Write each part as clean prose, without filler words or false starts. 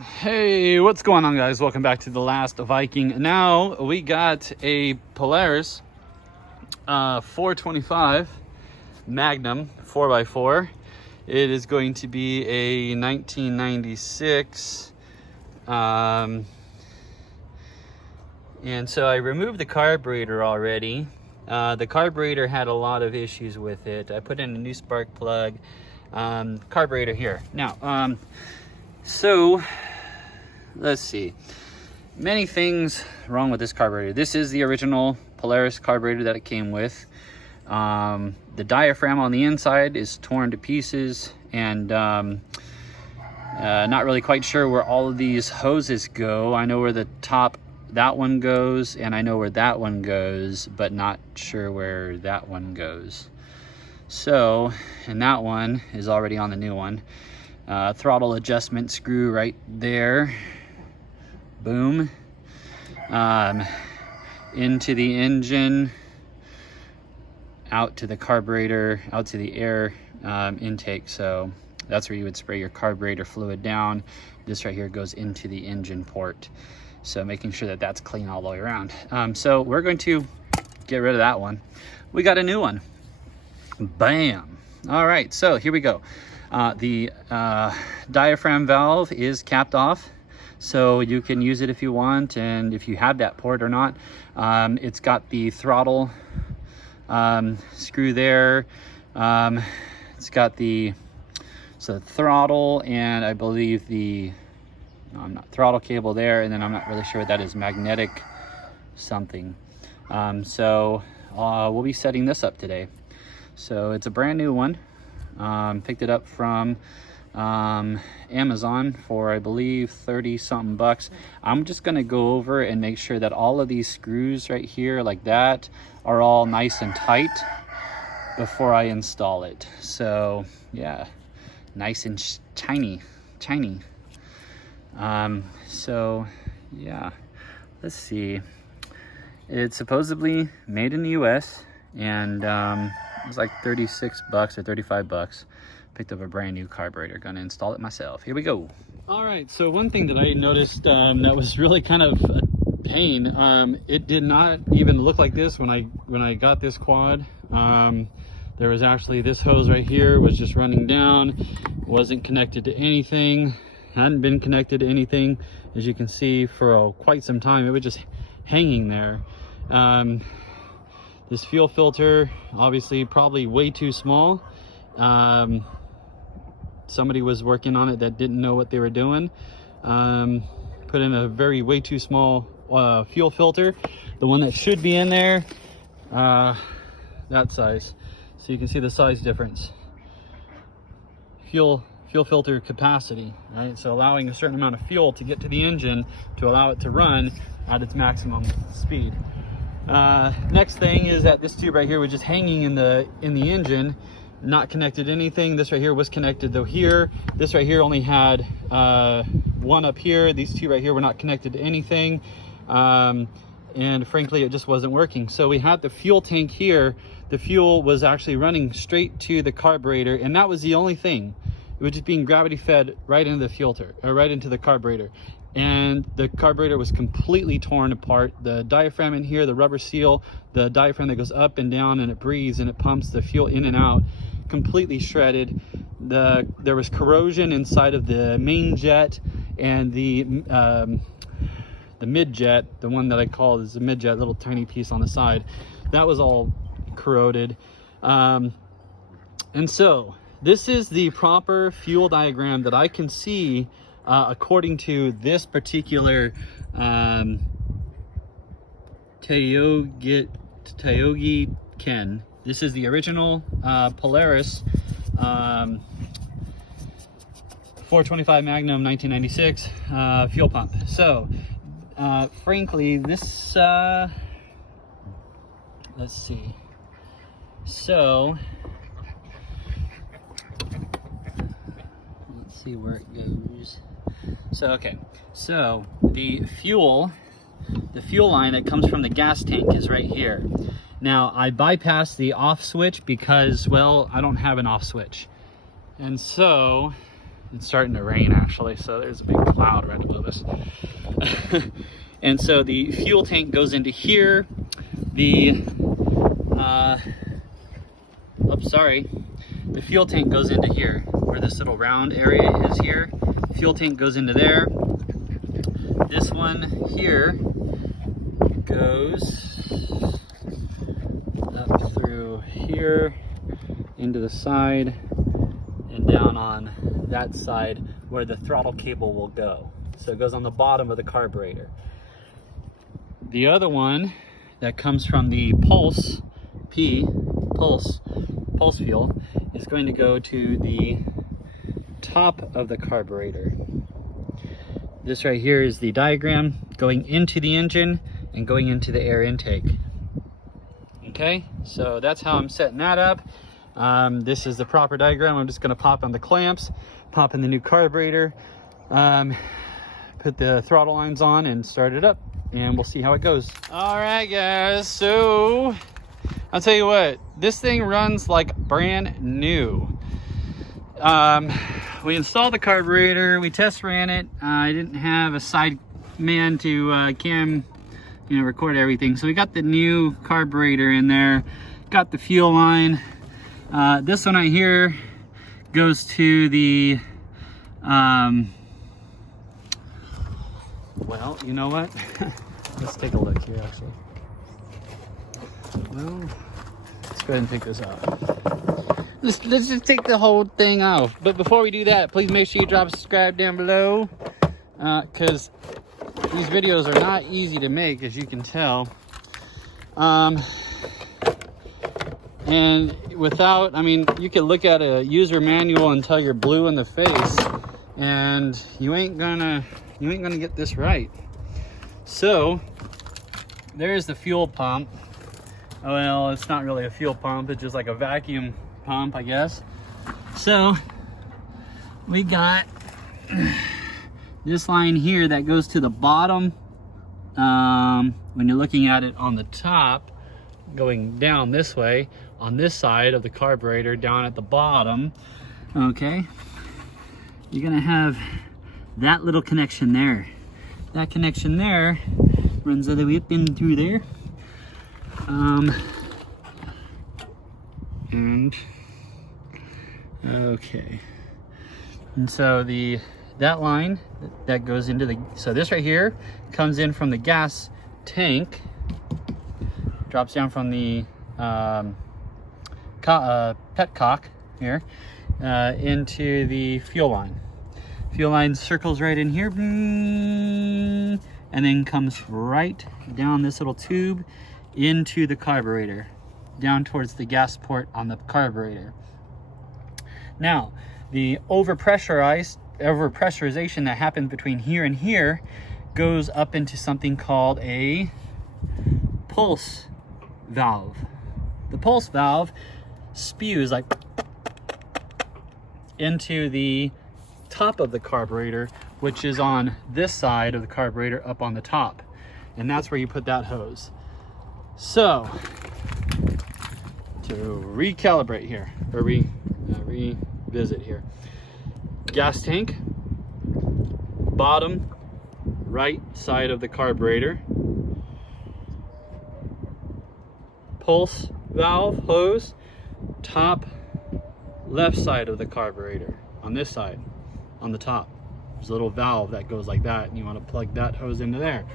Hey, what's going on, guys? Welcome back to The Last Viking. Now we got a Polaris 425 Magnum 4x4. It is going to be a 1996 and so I removed the carburetor already. The carburetor had a lot of issues with it. I put in a new spark plug. Carburetor here now. So let's see, many things wrong with this carburetor. This is the original Polaris carburetor that it came with. The diaphragm on the inside is torn to pieces, and not really quite sure where all of these hoses go. I know where the top, that one goes, and I know where that one goes, but not sure where that one goes. So, and that one is already on the new one. Throttle adjustment screw right there. Boom. Into the engine, out to the carburetor, out to the air intake. So that's where you would spray your carburetor fluid down. This right here goes into the engine port. So making sure that that's clean all the way around. So we're going to get rid of that one. We got a new one. Bam. All right, so here we go. The diaphragm valve is capped off, so you can use it if you want, and if you have that port or not. It's got the throttle screw there. It's got the throttle, and I believe the throttle cable there, and then I'm not really sure what that is, magnetic something. So we'll be setting this up today. So it's a brand new one. Picked it up from Amazon for, I believe, 30 something bucks. I'm just gonna go over and make sure that all of these screws right here like that are all nice and tight before I install it. So yeah, nice and shiny. So yeah, let's see. It's supposedly made in the US, and it was like 36 bucks or 35 bucks. Picked up a brand new carburetor. Gonna install it myself. Here we go. All right, so one thing that I noticed that was really kind of a pain, it did not even look like this when I got this quad. There was actually this hose right here was just running down, wasn't connected to anything, hadn't been connected to anything, as you can see, for quite some time. It was just hanging there. This fuel filter, obviously probably way too small. Somebody was working on it that didn't know what they were doing. Put in a way too small fuel filter. The one that should be in there, that size. So you can see the size difference. Fuel filter capacity, right? So allowing a certain amount of fuel to get to the engine to allow it to run at its maximum speed. Next thing is that this tube right here was just hanging in the engine, not connected to anything. This right here was connected though here. This right here only had one up here. These two right here were not connected to anything, and frankly it just wasn't working. So we had the fuel tank here. The fuel was actually running straight to the carburetor, and that was the only thing. It was just being gravity fed right into the filter, or right into the carburetor. And the carburetor was completely torn apart. The diaphragm in here, the rubber seal, the diaphragm that goes up and down and it breathes and it pumps the fuel in and out, completely shredded. There was corrosion inside of the main jet, and the mid jet, the one that I call is the mid jet, little tiny piece on the side, that was all corroded. And so this is the proper fuel diagram that I can see according to this particular Tayogi Ken. This is the original Polaris 425 Magnum 1996 fuel pump. So frankly, this let's see. So let's see where it goes. So okay, so the fuel line that comes from the gas tank is right here. Now I bypassed the off switch because, well, I don't have an off switch, and so It's starting to rain actually, so there's a big cloud right above us. And so the fuel tank goes into here. The fuel tank goes into here, where this little round area is here. Fuel tank goes into there. This one here goes up through here into the side and down on that side where the throttle cable will go. So it goes on the bottom of the carburetor. The other one that comes from the pulse fuel is going to go to the top of the carburetor. This right here is the diagram going into the engine and going into the air intake. Okay, so that's how I'm setting that up. This is the proper diagram. I'm just going to pop on the clamps, pop in the new carburetor, put the throttle lines on and start it up, and we'll see how it goes. All right, guys, so I'll tell you what, this thing runs like brand new. We installed the carburetor, we test ran it. I didn't have a side man to cam, record everything. So we got the new carburetor in there, got the fuel line. This one right here goes to the, well, you know what? Let's take a look here actually. Well, let's go ahead and take this out. Let's just take the whole thing off. But before we do that, please make sure you drop a subscribe down below, because these videos are not easy to make, as you can tell. And without, you can look at a user manual until you're blue in the face, and you ain't gonna get this right. So there's the fuel pump. Well, it's not really a fuel pump, it's just like a vacuum pump, I guess. So we got this line here that goes to the bottom. When you're looking at it on the top, going down this way on this side of the carburetor, down at the bottom, okay, you're gonna have that little connection there. That connection there runs all the way up in through there. And okay, and so that line that goes into the, so this right here comes in from the gas tank, drops down from the petcock here into the fuel line. Fuel line circles right in here, and then comes right down this little tube into the carburetor, down towards the gas port on the carburetor. Now, the overpressurization that happens between here and here goes up into something called a pulse valve. The pulse valve spews like into the top of the carburetor, which is on this side of the carburetor up on the top. And that's where you put that hose. So, to recalibrate here, or revisit here. Gas tank, bottom right side of the carburetor. Pulse valve hose, top left side of the carburetor, on this side, on the top. There's a little valve that goes like that, and you want to plug that hose into there.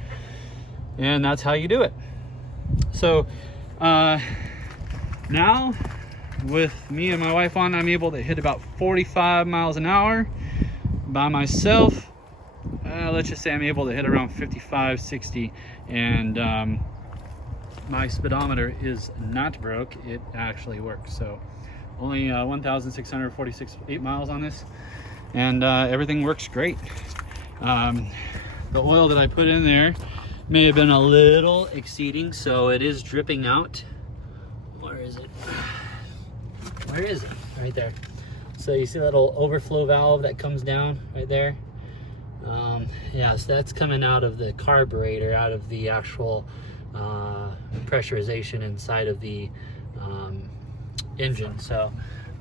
And that's how you do it. So now with me and my wife on, I'm able to hit about 45 miles an hour. By myself, let's just say I'm able to hit around 55, 60, and my speedometer is not broke. It actually works. So only 1,646 miles on this, and everything works great. The oil that I put in there may have been a little exceeding, so it is dripping out. Where is it? Where is it? Right there. So you see that little overflow valve that comes down right there? Yeah, so that's coming out of the carburetor, out of the actual pressurization inside of the engine. So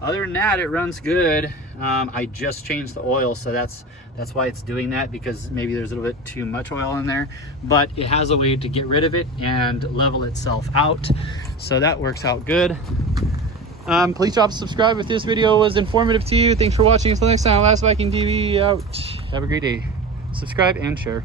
Other than that, it runs good. I just changed the oil, so that's why it's doing that, because maybe there's a little bit too much oil in there, but it has a way to get rid of it and level itself out, so that works out good. Please drop a subscribe if this video was informative to you. Thanks for watching. Until next time, Last Viking TV out. Have a great day. Subscribe and share.